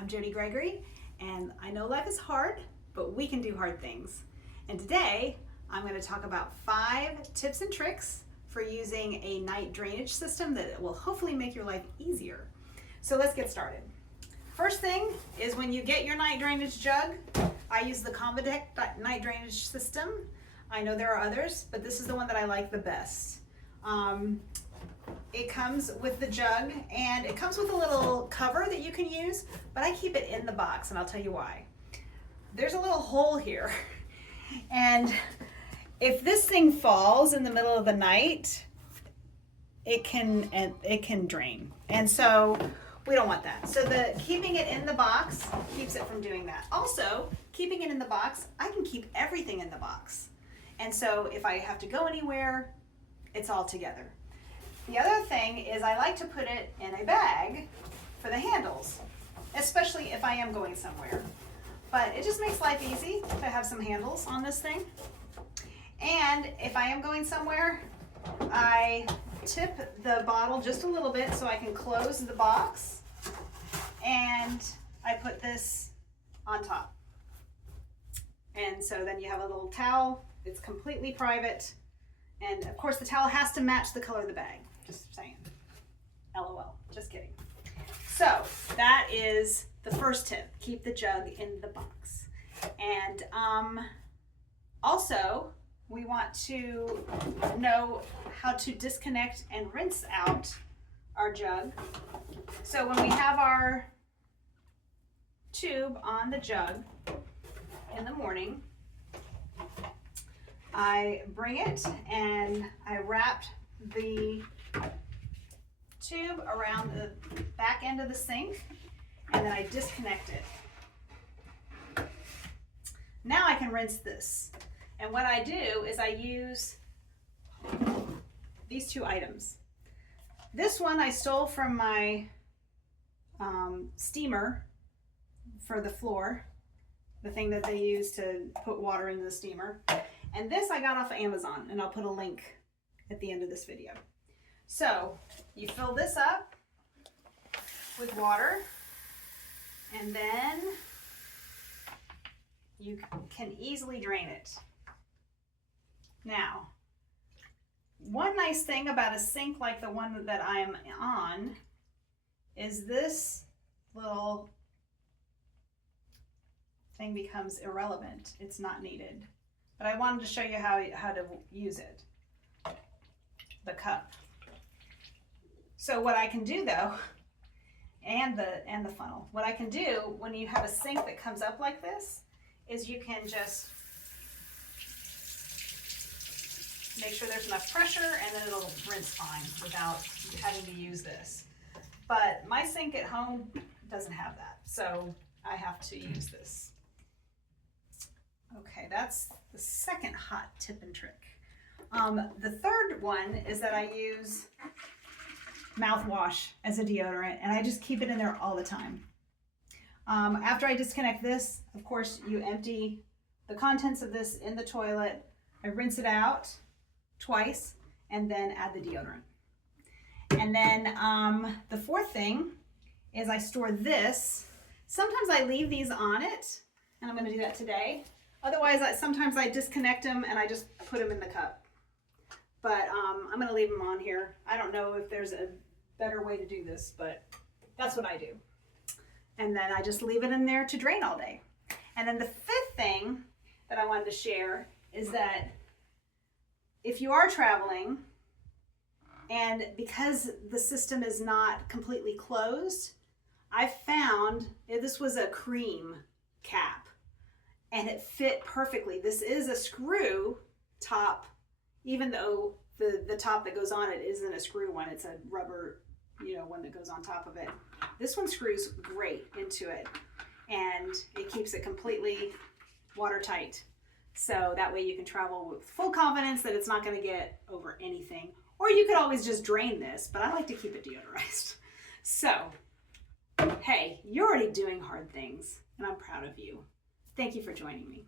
I'm Jodie Gregory, and I know life is hard, but we can do hard things. And today, I'm going to talk about 5 tips and tricks for using a night drainage system that will hopefully make your life easier. So let's get started. First thing is when you get your night drainage jug, I use the Convatec night drainage system. I know there are others, but this is the one that I like the best. It comes with the jug and it comes with a little cover that you can use, but I keep it in the box and I'll tell you why. There's a little hole here and if this thing falls in the middle of the night, it can drain. And so we don't want that. So keeping it in the box keeps it from doing that. Also, keeping it in the box, I can keep everything in the box. And so if I have to go anywhere, it's all together. The other thing is I like to put it in a bag for the handles, especially if I am going somewhere. But it just makes life easy to have some handles on this thing. And if I am going somewhere, I tip the bottle just a little bit so I can close the box, and I put this on top. And so then you have a little towel. It's completely private. And of course the towel has to match the color of the bag. Just saying. LOL. Just kidding. So that is the first tip. Keep the jug in the box. And also we want to know how to disconnect and rinse out our jug. So when we have our tube on the jug in the morning, I bring it and I wrap the tube around the back end of the sink, and then I disconnect it. Now I can rinse this. And what I do is I use these 2 items. This one I stole from my steamer for the floor, the thing that they use to put water into the steamer. And this I got off of Amazon, and I'll put a link at the end of this video. So you fill this up with water, and then you can easily drain it. Now, one nice thing about a sink like the one that I am on is this little thing becomes irrelevant. It's not needed. But I wanted to show you how to use it, the cup. So what I can do though, and the funnel, what I can do when you have a sink that comes up like this is you can just make sure there's enough pressure and then it'll rinse fine without having to use this. But my sink at home doesn't have that, so I have to use this. Okay, that's the second hot tip and trick. The third one is that I use mouthwash as a deodorant, and I just keep it in there all the time. After I disconnect this, of course, you empty the contents of this in the toilet. I rinse it out twice and then add the deodorant. And then the fourth thing is I store this. Sometimes I leave these on it, and I'm going to do that today. Otherwise, sometimes I disconnect them and I just put them in the cup. But I'm going to leave them on here. I don't know if there's a better way to do this, but that's what I do. And then I just leave it in there to drain all day. And then the 5th thing that I wanted to share is that if you are traveling, and because the system is not completely closed, I found this was a cream cap. And it fit perfectly. This is a screw top, even though the top that goes on it isn't a screw one. It's a rubber, one that goes on top of it. This one screws great into it, and it keeps it completely watertight. So that way you can travel with full confidence that it's not going to get over anything. Or you could always just drain this, but I like to keep it deodorized. So, hey, you're already doing hard things, and I'm proud of you. Thank you for joining me.